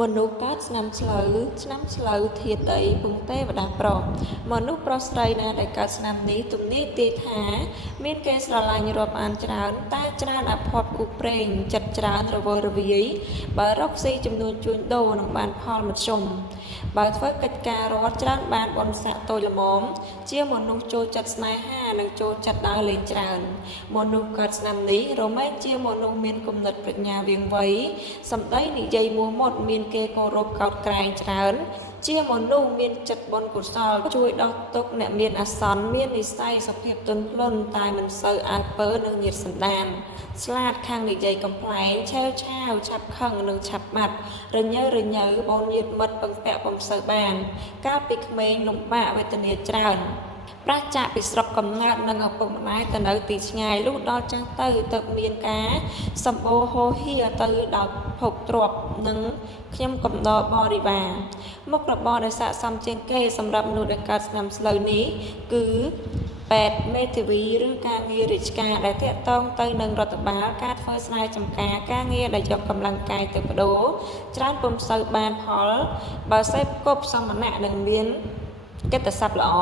មនុស្សកើតឆ្នាំឆ្លូវឆ្នាំឆ្លូវធាតុដីពងទេវតាប្រុសមនុស្សប្រុសស្រីណាដែលកើតឆ្នាំនេះទំនាយទាយថាមានគេស្រឡាញ់រាប់អានច្រើនតែច្រើនអភ័ព្វគូព្រេងចិត្តច្រើនរវើរវាយបើរកស៊ីចំនួនជួញដូរនឹងបានផលមធ្យមបើធ្វើកិច្ចការរដ្ឋច្រើនបានបនស័កតូចល្មមជាមនុស្សចូលចិត្តស្នេហានិងចូលចិត្តដើរលេងច្រើនមនុស្សកើតឆ្នាំនេះរមែងជាមនុស្សមានគំនិតប្រាជ្ញាវាងវៃសម្ដីនិយាយមួមុតមានគេគោរពកោតក្រែងច្រើនជាមនុស្សមានចិត្តបុណ្យកុសលជួយដោះទុក្ខអ្នកមានអាសន្នមាននិស្ស័យសុភាពទន់ភ្លន់តែមិនសូវអានពើនឹងញាតសន្តានស្លាតខាងនិយាយកំ pl ែងឆេវឆាវឆាប់ខឹងនិងឆាប់បាត់រញើបងញាតមិត្តពឹងពាក់ពុំសូវបានកាលពីក្មេងលំបាកវេទនាច្រើនប្រាក់ចាក់ពីស្រុកកំណើតនិងឪពុកម្ដាយទៅនៅទីឆ្ងាយលុះដល់ចាស់ទៅមានការសម្បូរហូរហៀទៅដល់ភោគទ្រព្យនិងខ្ញុំកំដរបរិវារមុខរបរដែលស័ក្តិសមជាងគេសម្រាប់មនុស្សដែលកើតឆ្នាំស្លូវនេះគឺពេទ្យមេធាវីឬការងាររាជការដែលតាក់ទងទៅនឹងរដ្ឋបាលការធ្វើស្រែចម្ការការងារដែលយកកម្លាំងកាយទៅបដូរច្រើនពុំសូវបានផលបើសេពគប់សមណៈនឹងមានកិត្តិស័ព្ទល្អ